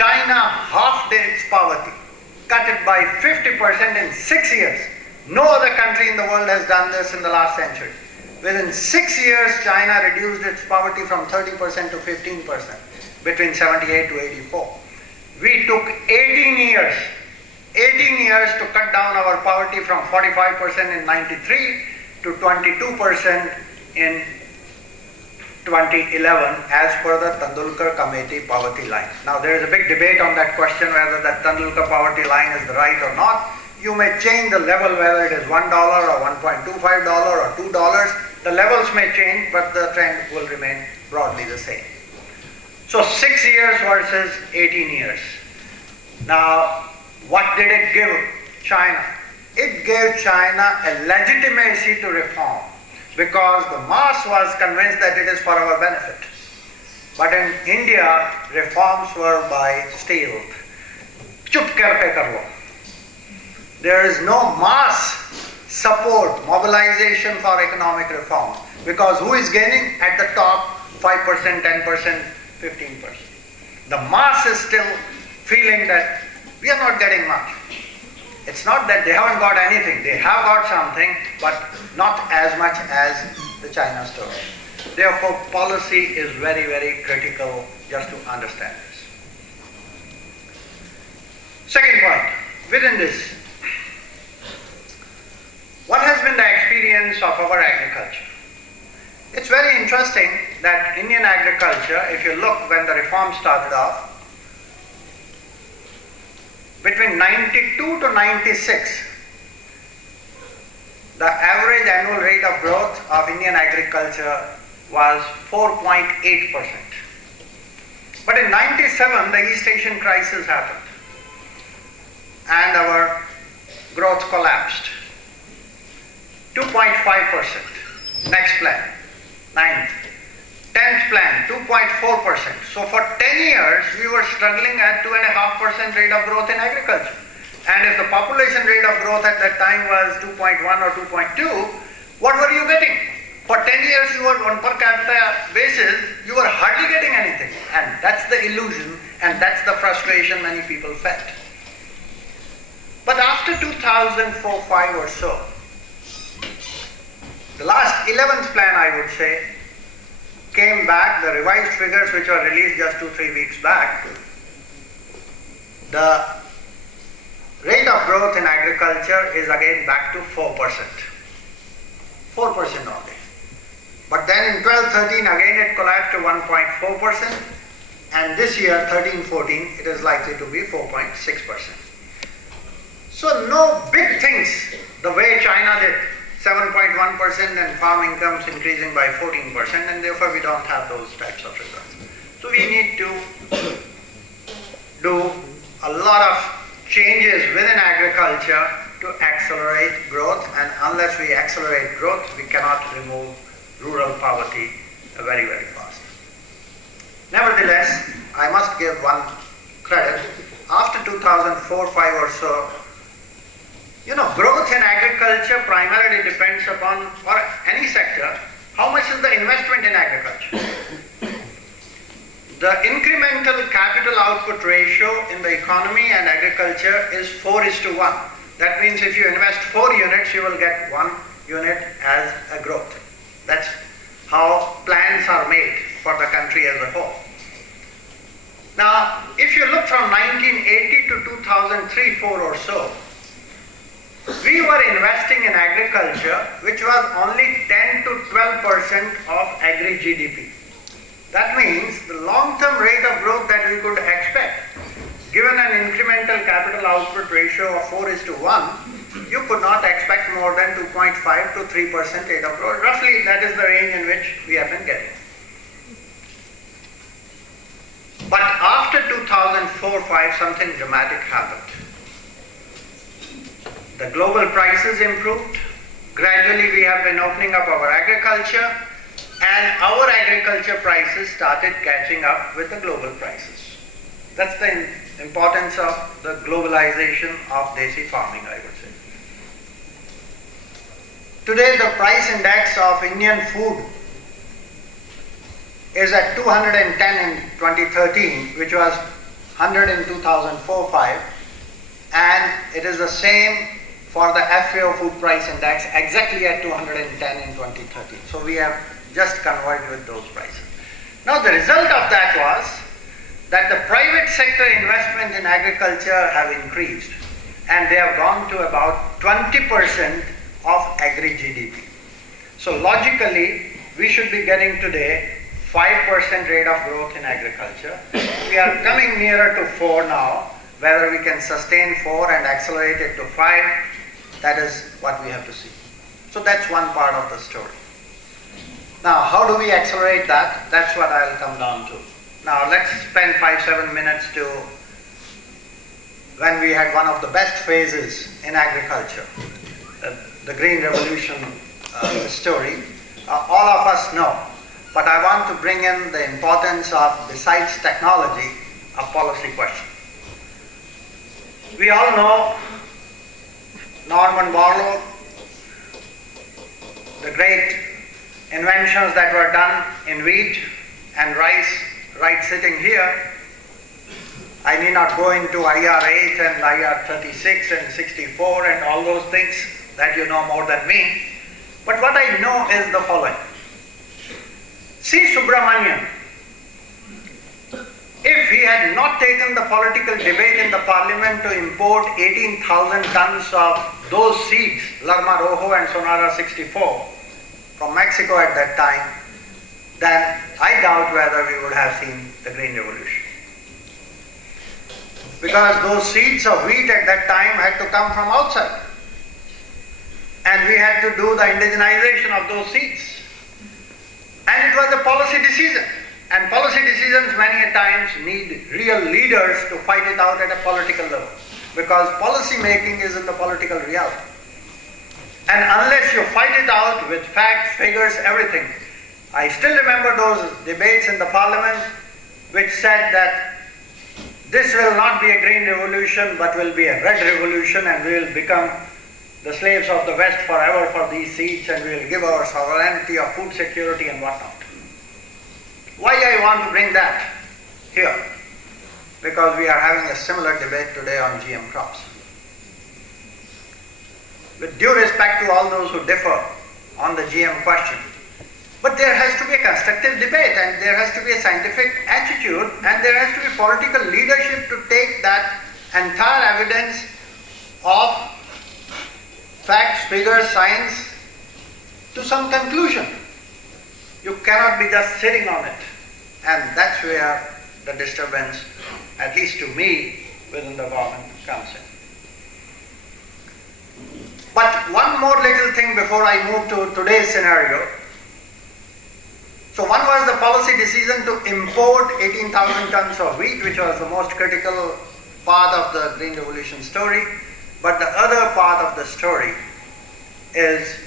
China halved its poverty, cut it by 50% in 6 years. No other country in the world has done this in the last century. Within 6 years, China reduced its poverty from 30% to 15% between 78 to 84. We took 18 years to cut down our poverty from 45% in 93 to 22% in 2011 as per the Tendulkar Committee poverty line. Now there is a big debate on that question whether that Tendulkar poverty line is the right or not. You may change the level whether it is $1 or $1.25 or $2. The levels may change, but the trend will remain broadly the same. So 6 years versus 18 years. Now, what did it give China? It gave China a legitimacy to reform because the mass was convinced that it is for our benefit. But in India, reforms were by stealth. Chup karke kar lo. There is no mass support, mobilization for economic reform because who is gaining? At the top, 5%, 10%, 15%. The mass is still feeling that we are not getting much. It's not that they haven't got anything. They have got something, but not as much as the China story. Therefore, policy is very, very critical just to understand this. Second point, within this, what has been the experience of our agriculture? It's very interesting that Indian agriculture, if you look when the reform started off, between 92 to 96, the average annual rate of growth of Indian agriculture was 4.8%. But in 97, the East Asian crisis happened and our growth collapsed. 2.5%. Next plan, 9th. 10th plan, 2.4%. So for 10 years, we were struggling at 2.5% rate of growth in agriculture. And if the population rate of growth at that time was 2.1 or 2.2, what were you getting? For 10 years, you were on per capita basis, you were hardly getting anything. And that's the illusion, and that's the frustration many people felt. But after 2004-05 or so, the last 11th plan, I would say, came back, the revised figures which were released just 2-3 weeks back. The rate of growth in agriculture is again back to 4%. 4% only. But then in 12-13 again it collapsed to 1.4%, and this year 13-14 it is likely to be 4.6%. So no big things the way China did. 7.1% and farm incomes increasing by 14%, and therefore we don't have those types of results. So we need to do a lot of changes within agriculture to accelerate growth, and unless we accelerate growth, we cannot remove rural poverty very, very fast. Nevertheless, I must give one credit. After 2004-05 or so, growth in agriculture primarily depends upon, for any sector, how much is the investment in agriculture. The incremental capital output ratio in the economy and agriculture is 4:1. That means if you invest 4 units, you will get 1 unit as a growth. That's how plans are made for the country as a whole. Now, if you look from 1980 to 2003-04 or so, we were investing in agriculture, which was only 10 to 12% of agri GDP. That means the long-term rate of growth that we could expect, given an incremental capital output ratio of 4:1, you could not expect more than 2.5 to 3% rate of growth. Roughly, that is the range in which we have been getting. But after 2004-05, something dramatic happened. The global prices improved. Gradually we have been opening up our agriculture, and our agriculture prices started catching up with the global prices. That's the importance of the globalization of desi farming, I would say. Today the price index of Indian food is at 210 in 2013, which was 100 in 2004-5, and it is the same for the FAO Food Price Index, exactly at 210 in 2013. So we have just converged with those prices. Now the result of that was that the private sector investment in agriculture have increased, and they have gone to about 20% of agri-GDP. So logically, we should be getting today 5% rate of growth in agriculture. We are coming nearer to 4 now. Whether we can sustain 4 and accelerate it to 5, that is what we have to see. So that's one part of the story. Now, how do we accelerate that? That's what I'll come down to. Now, let's spend 5-7 minutes to when we had one of the best phases in agriculture, the Green Revolution story. All of us know, but I want to bring in the importance of, besides technology, a policy question. We all know Norman Borlaug, the great inventions that were done in wheat and rice, right sitting here. I need not go into IR 8 and IR 36 and 64 and all those things that you know more than me. But what I know is the following. C. Subramanian, if he had not taken the political debate in the parliament to import 18,000 tons of those seeds, Lerma Rojo and Sonara 64, from Mexico at that time, then I doubt whether we would have seen the Green Revolution. Because those seeds of wheat at that time had to come from outside. And we had to do the indigenization of those seeds. And it was a policy decision. And policy decisions many a times need real leaders to fight it out at a political level. Because policy making is in the political reality. And unless you fight it out with facts, figures, everything. I still remember those debates in the parliament which said that this will not be a green revolution but will be a red revolution, and we will become the slaves of the West forever for these seeds, and we will give our sovereignty of food security and whatnot. Why I want to bring that here? Because we are having a similar debate today on GM crops. With due respect to all those who differ on the GM question, but there has to be a constructive debate, and there has to be a scientific attitude, and there has to be political leadership to take that entire evidence of facts, figures, science to some conclusion. You cannot be just sitting on it. And that's where the disturbance, at least to me, within the government comes in. But one more little thing before I move to today's scenario. So one was the policy decision to import 18,000 tons of wheat, which was the most critical part of the Green Revolution story. But the other part of the story is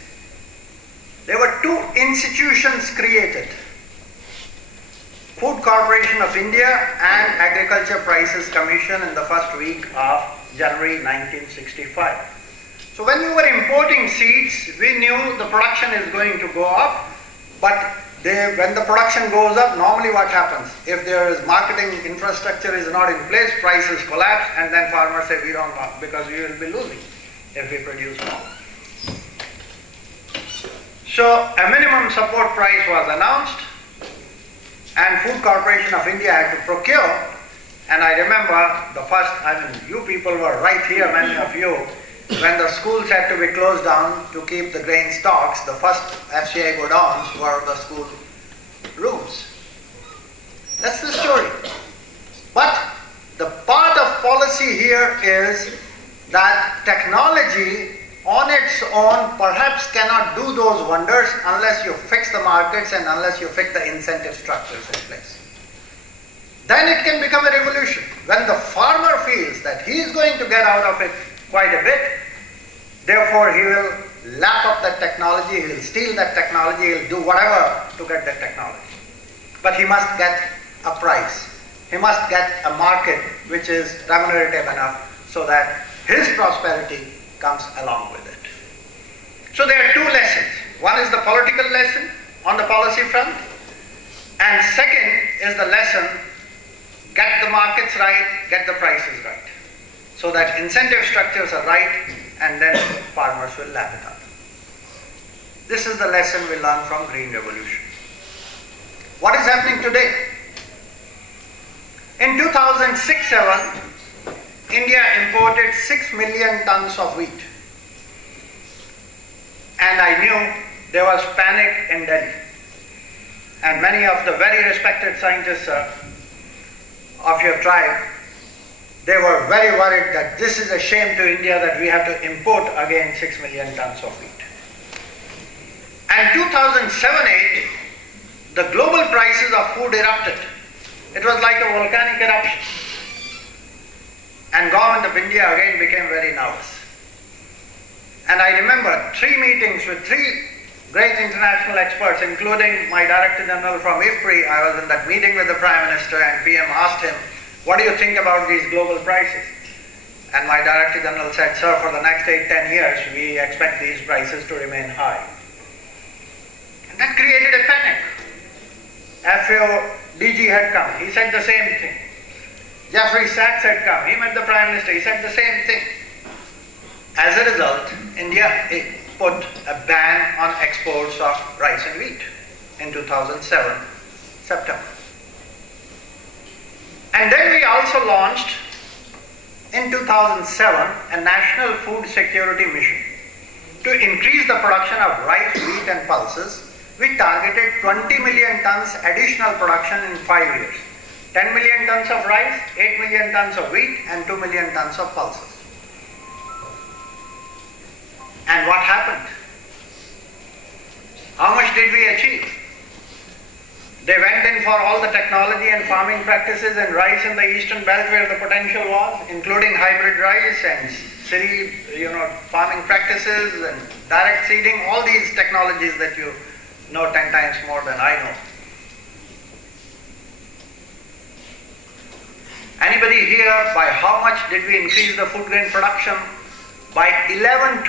there were 2 institutions created. Food Corporation of India and Agriculture Prices Commission in the first week of January 1965. So when we were importing seeds, we knew the production is going to go up, but when the production goes up, normally what happens? If there is marketing infrastructure is not in place, prices collapse, and then farmers say we don't want because we will be losing if we produce more. So a minimum support price was announced, and Food Corporation of India had to procure. And I remember the first, you people were right here, many of you, when the schools had to be closed down to keep the grain stocks, the first FCI godowns were the school rooms. That's the story. But the part of policy here is that technology on its own perhaps cannot do those wonders unless you fix the markets and unless you fix the incentive structures in place. Then it can become a revolution. When the farmer feels that he is going to get out of it quite a bit, therefore he will lap up that technology, he will steal that technology, he will do whatever to get that technology. But he must get a price. He must get a market which is remunerative enough so that his prosperity comes along with it. So there are 2 lessons. One is the political lesson on the policy front, and second is the lesson get the markets right, get the prices right, so that incentive structures are right, and then farmers will lap it up. This is the lesson we learn from Green Revolution. What is happening today? In 2006-07, India imported 6 million tons of wheat. And I knew there was panic in Delhi. And many of the very respected scientists of your tribe, they were very worried that this is a shame to India that we have to import again 6 million tons of wheat. And 2007-08, the global prices of food erupted. It was like a volcanic eruption. And government of India again became very nervous. And I remember 3 meetings with 3 great international experts, including my Director General from IFPRI. I was in that meeting with the Prime Minister, and PM asked him, what do you think about these global prices? And my Director General said, sir, for the next 8-10 years, we expect these prices to remain high. And that created a panic. FAO DG had come, he said the same thing. Jeffrey Sachs had come, he met the Prime Minister, he said the same thing. As a result, India put a ban on exports of rice and wheat in 2007, September. And then we also launched in 2007 a National Food Security Mission to increase the production of rice, wheat and pulses. We targeted 20 million tons additional production in 5 years. 10 million tons of rice, 8 million tons of wheat and 2 million tons of pulses. And what happened? How much did we achieve? They went in for all the technology and farming practices in rice in the eastern belt where the potential was, including hybrid rice and seed, farming practices and direct seeding, all these technologies that you know 10 times more than I know. Anybody here, by how much did we increase the food grain production? By 11-12,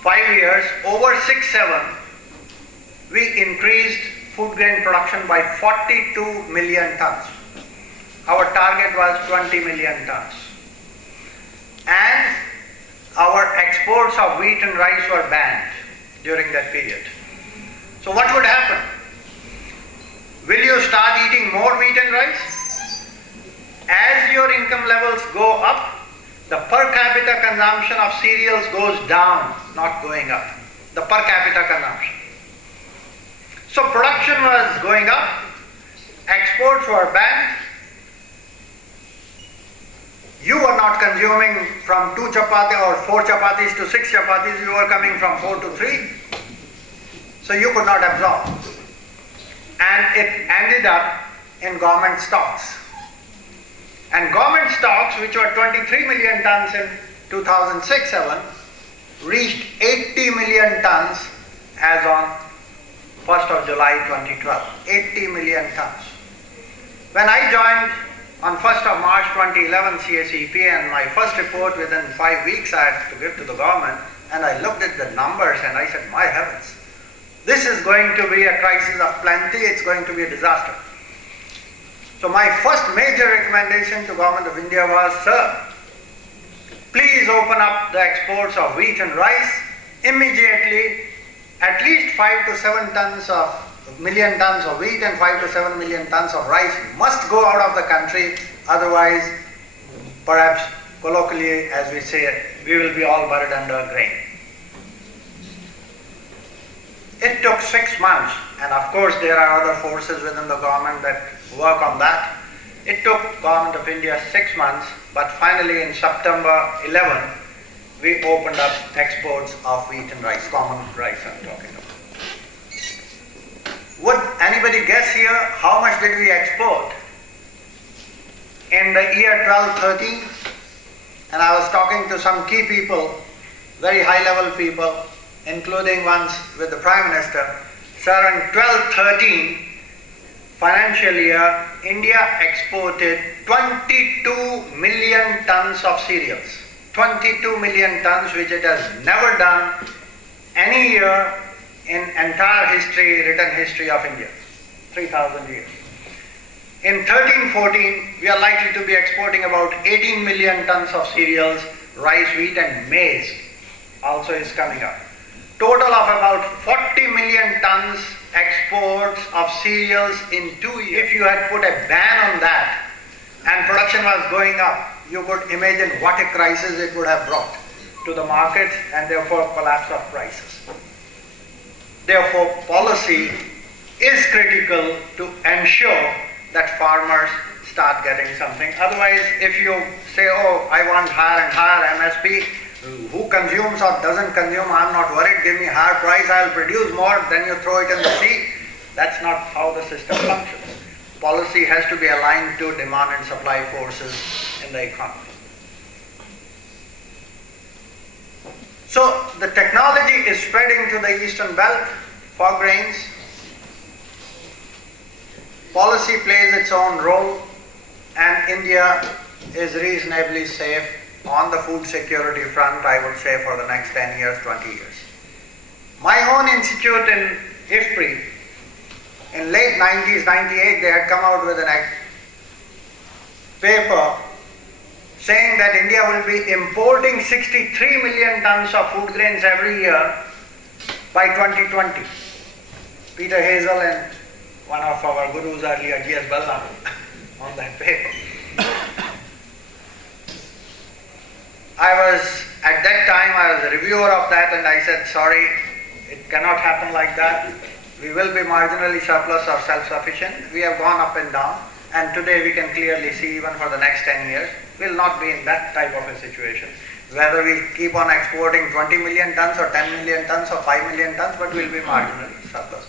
5 years, over 6-7, we increased food grain production by 42 million tons. Our target was 20 million tons. And our exports of wheat and rice were banned during that period. So what would happen? Will you start eating more wheat and rice? As your income levels go up, the per capita consumption of cereals goes down, not going up. The per capita consumption. So production was going up, exports were banned. You were not consuming from 2 chapati or 4 chapatis to 6 chapatis, you were coming from 4 to 3. So you could not absorb. And it ended up in government stocks. And government stocks, which were 23 million tons in 2006-07, reached 80 million tons as on 1st of July 2012. 80 million tons. When I joined on 1st of March 2011 CSEP, and my first report within 5 weeks I had to give to the government, and I looked at the numbers and I said, my heavens, this is going to be a crisis of plenty, it's going to be a disaster. So my first major recommendation to Government of India was, sir, please open up the exports of wheat and rice immediately. At least 5 to 7 million tons of wheat and 5 to 7 million tons of rice must go out of the country. Otherwise, perhaps colloquially, as we say, we will be all buried under grain. It took 6 months, and of course there are other forces within the government that work on that. It took Government of India 6 months, but finally in September 11, we opened up exports of wheat and rice, common rice I'm talking about. Would anybody guess here how much did we export in the year 12-13? And I was talking to some key people, very high level people, including ones with the Prime Minister. Sir, in 12-13 financial year, India exported 22 million tons of cereals. 22 million tons, which it has never done any year in entire history, written history of India, 3,000 years. In 13-14, we are likely to be exporting about 18 million tons of cereals, rice, wheat and maize also is coming up. Total of about 40 million tons exports of cereals in 2 years. If you had put a ban on that and production was going up, you could imagine what a crisis it would have brought to the markets and therefore collapse of prices. Therefore, policy is critical to ensure that farmers start getting something. Otherwise, if you say, oh, I want higher and higher MSP, who consumes or doesn't consume, I'm not worried, give me higher price, I'll produce more, then you throw it in the sea. That's not how the system functions. Policy has to be aligned to demand and supply forces in the economy. So the technology is spreading to the eastern belt for grains. Policy plays its own role, and India is reasonably safe on the food security front, I would say, for the next 10 years, 20 years. My own institute in IFPRI, in late 90s, 98, they had come out with a paper saying that India will be importing 63 million tons of food grains every year by 2020. Peter Hazel and one of our gurus earlier, G.S. Balram, on that paper. At that time, I was a reviewer of that, and I said, sorry, it cannot happen like that. We will be marginally surplus or self-sufficient. We have gone up and down, and today we can clearly see, even for the next 10 years, we will not be in that type of a situation. Whether we keep on exporting 20 million tons or 10 million tons or 5 million tons, but we will be marginally surplus.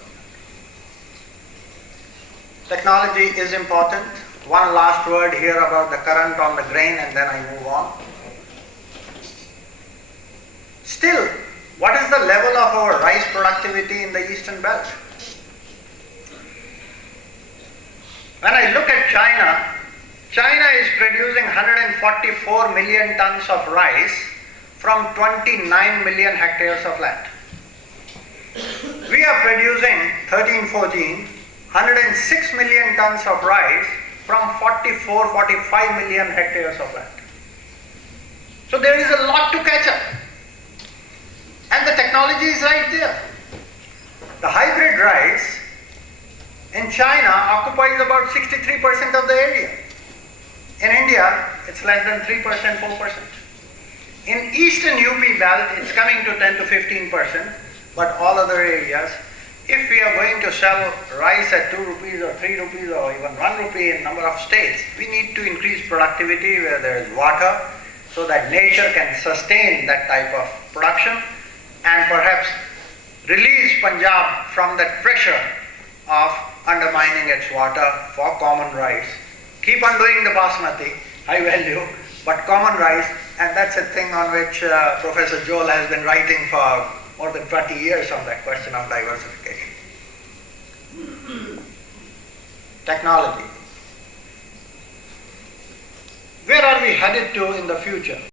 Technology is important. One last word here about the current on the grain, and then I move on. Still, what is the level of our rice productivity in the eastern belt? When I look at China, China is producing 144 million tons of rice from 29 million hectares of land. We are producing 106 million tons of rice from 45 million hectares of land. So there is a lot to catch up. And the technology is right there. The hybrid rice in China occupies about 63% of the area. In India, it's less than 3%, 4%. In eastern UP belt, it's coming to 10 to 15%, but all other areas, if we are going to sell rice at 2 rupees or 3 rupees or even 1 rupee in number of states, we need to increase productivity where there is water so that nature can sustain that type of production and perhaps release Punjab from that pressure of undermining its water for common rice. Keep on doing the basmati, high value, but common rice, and that's a thing on which Professor Joel has been writing for more than 20 years on that question of diversification. Technology. Where are we headed to in the future?